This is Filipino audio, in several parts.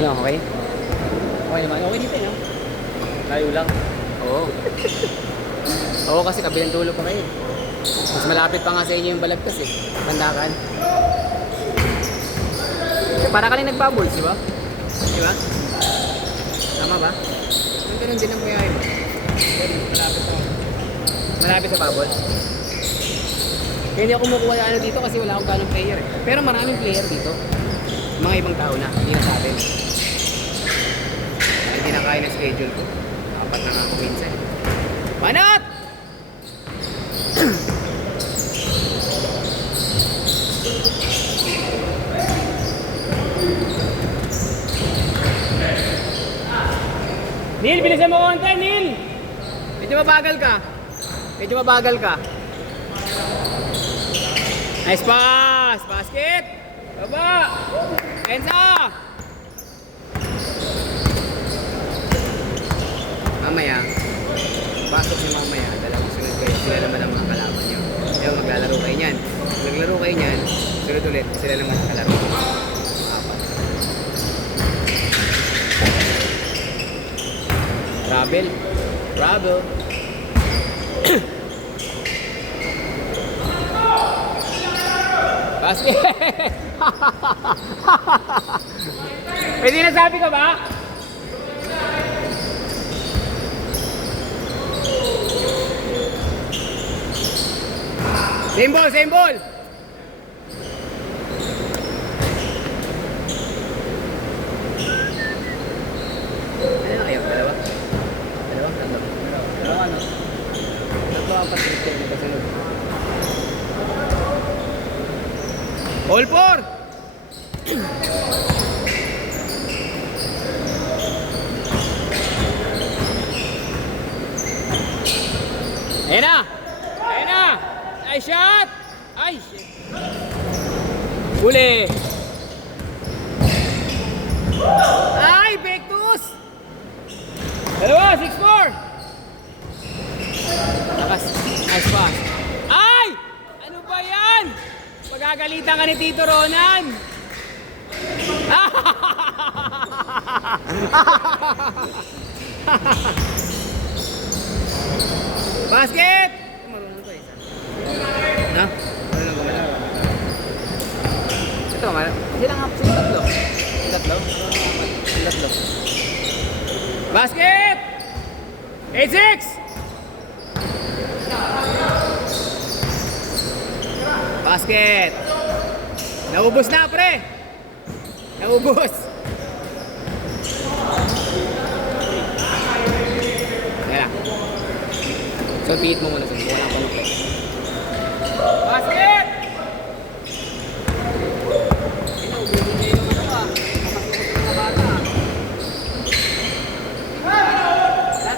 Ano, okay? Okay naman. Okay dito, no? Layo lang. Oo. Oo, kasi kabilang dulo pa kayo. Mas malapit pa nga sa inyo yung balagtas eh. Pandakan. Para ka rin nagbaballs, di ba? Di ba? Tama ba? Ganun din ang kuya mo. Malapit ako. Malapit sa bubble. Kaya hindi ako kumukuha ng ano dito kasi wala akong ganong player eh. Pero maraming player dito. Mga ibang tao na, hindi na sa atin. Hindi na kaya na schedule ko. Apat na nga ako minsan. Manot! Neil, bilisan mo konti, Neil! Medyo mabagal ka. Medyo mabagal ka. Nice pass! Basket! Baba! Enza! Mamaya, pasok niyo mamaya. Dalawang sunod kayo. Sila naman ang mga kalaban niyo. Ayaw, maglalaro kayo niyan. Maglaro kayo niyan. Sunod ulit. Sila naman ang kalaro. Apat. Travel. Travel. Basket! Pwede na sabi ka ba? Same ball, same ball! Ano na kayo? Dalawa? Dalawa? Tatlo? Dalawa, no? Tatlo ang patrito na kasunod. All four! Ayan na! Ayan na! Nice shot! Ay, shit! Huli! Ay, Bectus! Dalawa, 6-4! Lakas. Nice pass. Ay! Ano ba yan? Magagalitan ka ni Tito Ronan! Basket! Marunong to isa. Na? Marunong ko malaki. Ito, sila nga, sila tatlo. Sila tatlo? Sila tatlo. Basket! 8-6! Basket! Naubos na, pre! Naubos! Ayan na. So, piit mo muna. Wala pang pang. Basket!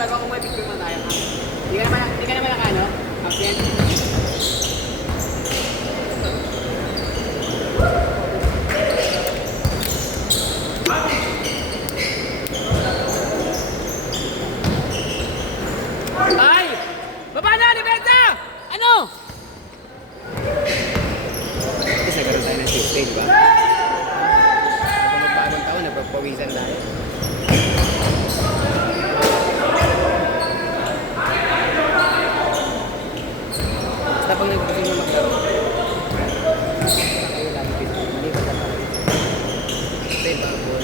Bago ako may picture mo tayo, ha? Hindi ka naman nakano? Absent? Ay! Baba na! Depensa! Ano? Kasi nagkaroon tayo ng Tuesday, di ba? Kung magbagong taon, nagpagpawisan tayo. Basta pag nagpapagin mo maglaro. Tayo lagi pito. Hindi ko tatawag. Kasi bago.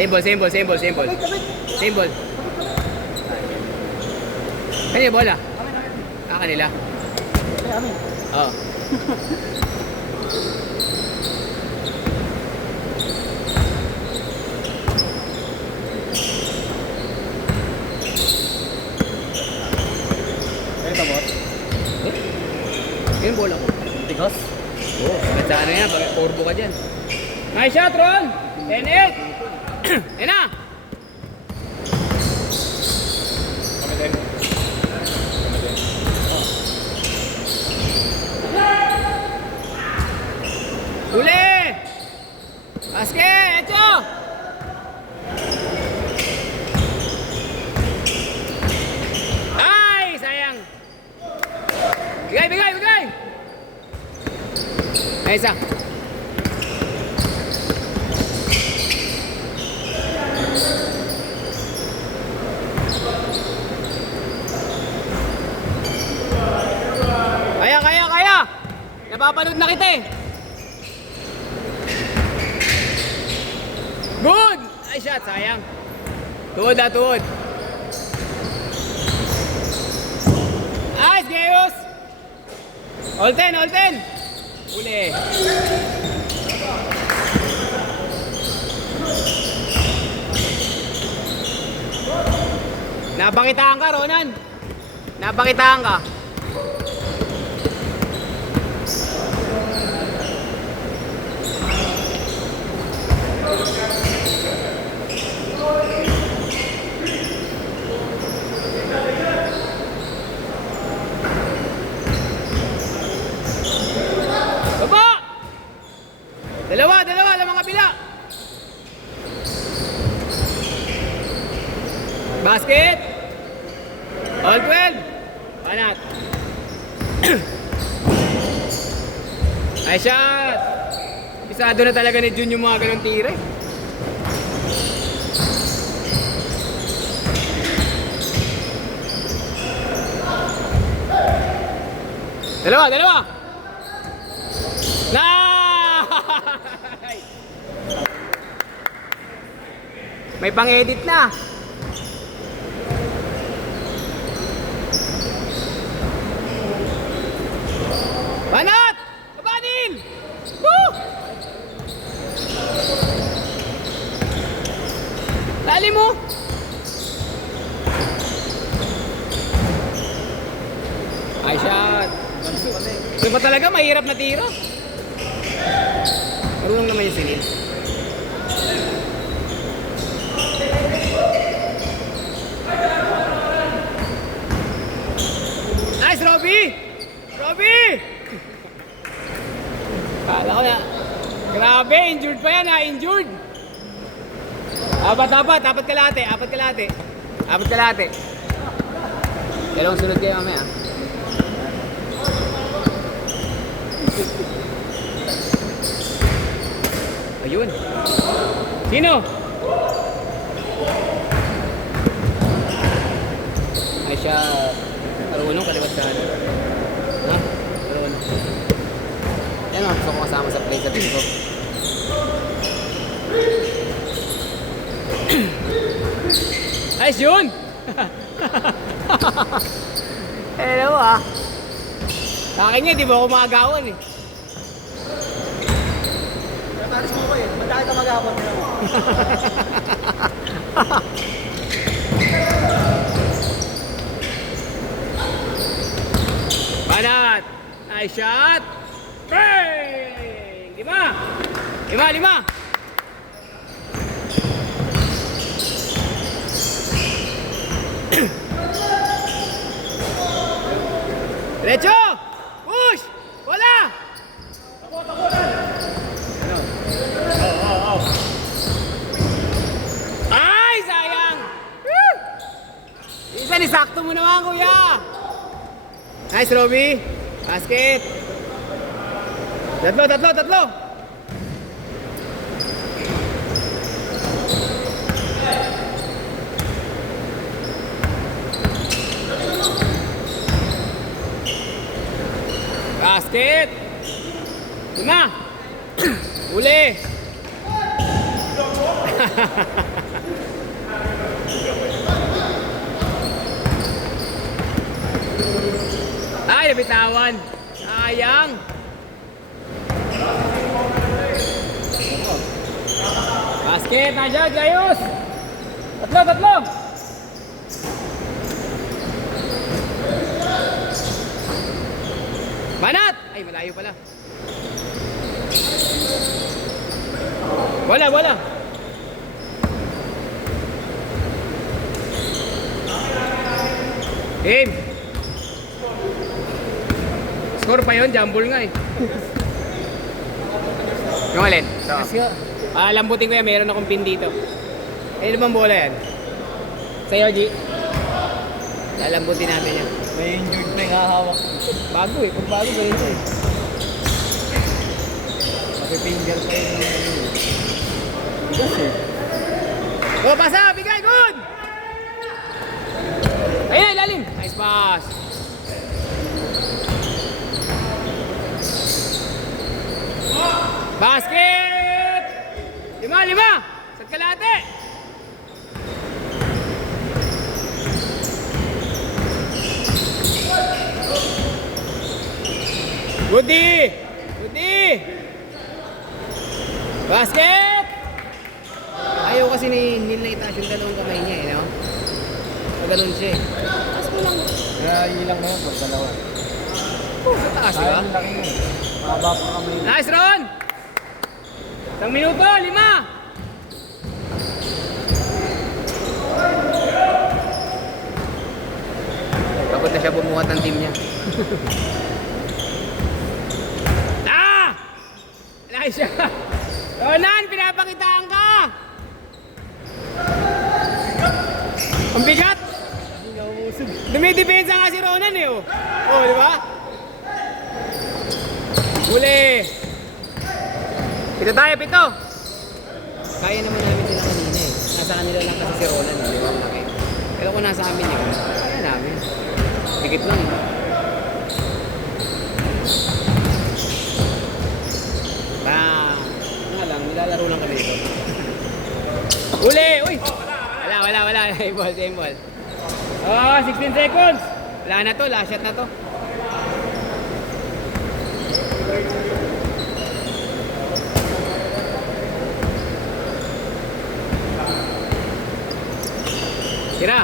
Same ball. Same ball. Ano yung bola? Kanila. Amin. Oo. Ito, boss. Yung bola ko. Tigas. Oo. At sa ano yan, purbo ka dyan. Nice shot, Ron! 10-8! Yan na! Kami din. Huli! Basket! Echo! Ay! Sayang! Bigay, bigay, bigay! Ay, isa. Kaya, kaya, kaya! Napapanood na kita eh! Good! Ay, shot, sayang. Tuwod na, tuwod. Ayos, Gayos! All 10, all 10! Uli. Napakitaan ka, Ronan. Napakitaan ka. Baba! Dalawa, dalawa, lamang kabila. Basket. All 12. Panat. Ay, shot. Pisado na talaga ni Jun yung mga ganong tira eh. Dalawa, dalawa. Nice! May pang-edit na. Banat! Kabanin! Woo! Dali mo! Ay, shot! Ito ba talaga mahirap na tiro? Marunong naman yung sinil. Nice, Robby! Robby! Kala ko na. Grabe, injured pa yan ha, injured. Apat kalate, apat kalate. Apat kalate. Dalawang sunod kayo mamaya. Ayun. Sino? Ay siya. Marunong kaliwat ka. Ha? Marunong. Yan o, gusto ko kasama sa play sa team ko. Ayos yun! Hello ah. Sa akin nga, di ba ako makagawan eh. Natalis mo ko eh. Madami ka mag-aabot nila mo. Banat! Nice shot! Bang! Lima! Lima, lima! Diretso! Push! Wala! Ay, sayang! Woo! Isa, nisakto mo naman, kuya! Nice, Robby! Basket! Tatlo, tatlo, tatlo! Basket! Lima! Uli! Ay, nabitawan! Sayang! Basket! Nandiyan! Gayos! Tatlo! Tatlo! Banat! Ay, malayo pala. Wala, wala. Game. Score pa yun, jumble nga eh. Yung alin? Ito. Lambutin ko yan, meron akong pin dito. Ayun naman bola yan. Sa'yo, G. Lalambutin natin yan. May injured na yung hahawak. Bago eh. Pag bago, ganito eh. Mapipinger pa yung bigas eh. Go, pasa! Bigay! Good! Ayun, ilalim! Nice pass! Basket! 5! Sa kalate! Goody! Goody! Basket! Ayaw kasi ni Neil na itaas yung dalawang kamay niya eh, no? So, ganun siya eh. Taas mo lang. Kaya ilang mo yun pag dalawa. Oh, sa taas, di ba? Sayang laki yun. Mababa pa kami. Nice, Ron! 1 minuto, 5! Kapag na siya bumuhat ng team niya. Ah! Nice siya! Ronan, pinapakitaan ka! Ang bigat! Hindi na umusog. Dumidepensa nga si Ronan eh, oh. Oh, di ba? Huli! Pito tayo, pito! Kaya naman namin sila kanina eh. Nasa kanila lang kasi si Ronan, di ba? Okay. Pero kung nasa amin yun, kaya namin. Dikit lang eh. Bang! Nga lang, nilalaro lang kami ito. Huli! Uy! Wala. Same ball. Oh, 16 seconds! Wala na to, last shot na to. Tira!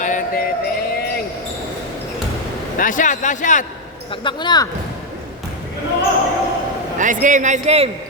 Walang teteng! Last shot! Taktak mo na! Nice game!